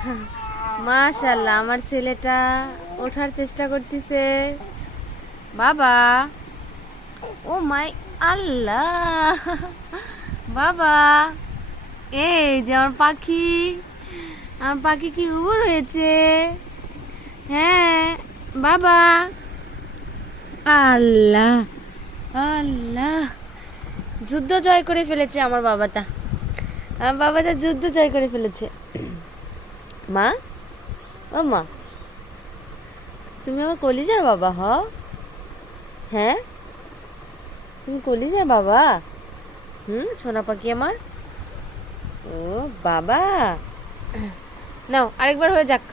মাশাআল্লাহ, আমার ছেলেটা ওঠার চেষ্টা করতেছে। বাবা, ও মাই আল্লাহ, বাবা, এই যে আমার পাখি, আমার পাখি কি উড় হয়েছে। হ্যাঁ বাবা, আল্লাহ আল্লাহ, যুদ্ধ জয় করে ফেলেছে আমার বাবাটা। আমার বাবাটা যুদ্ধ জয় করে ফেলেছে। মা, ও মা, তুমি আমার কলিজার বাবা হও। হ্যাঁ, তুমি কলিজার বাবা। সোনা পাখি আমার। ও বাবা, নাও আরেকবার হয়ে যাক।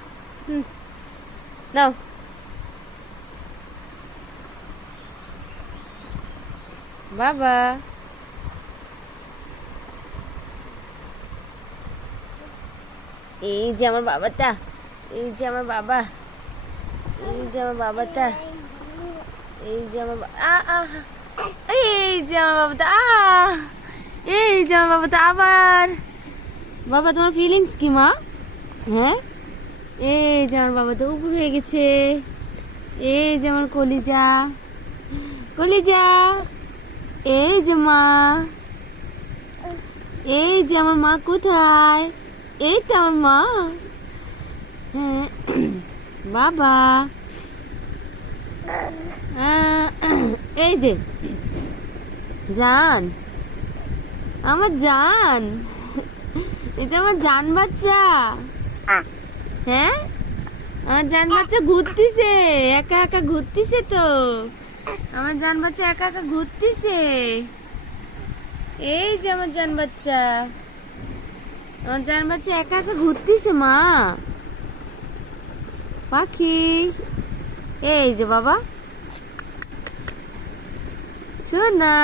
নাও, বাবা, এই যে আমার বাবাটা, এই যে আমার বাবা, এই যে আমার বাবাটা, এই যে আমার এই যে আমার বাবাটা, এই যে আমার বাবাটা আবার। বাবা, তোমার ফিলিংস কি মা? হ্যাঁ, এই যে আমার বাবাটা উপর হয়ে গেছে। এই যে আমার কলিজা, কলিজা, এই যে মা, এই যে আমার মা কোথায়? এই তো আমার মা। হ্যাঁ বাবা, এই যে জান, আমার জান, এটা আমার জান বাচ্চা। হ্যাঁ, আমার জান বাচ্চা ঘুরতিছে, একা একা ঘুরতিছে তো। আমার জান বাচ্চা একা একা ঘুরতিছে। এই যে আমার জান বাচ্চা, আমার জান বাচ্চা একা একা ঘুরতিছে মা। পাখি, এই যে বাবা, সোনা।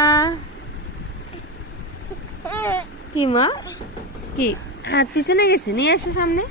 কি মা, কি হাত পিছনে গেছে? নিয়ে আসো সামনে।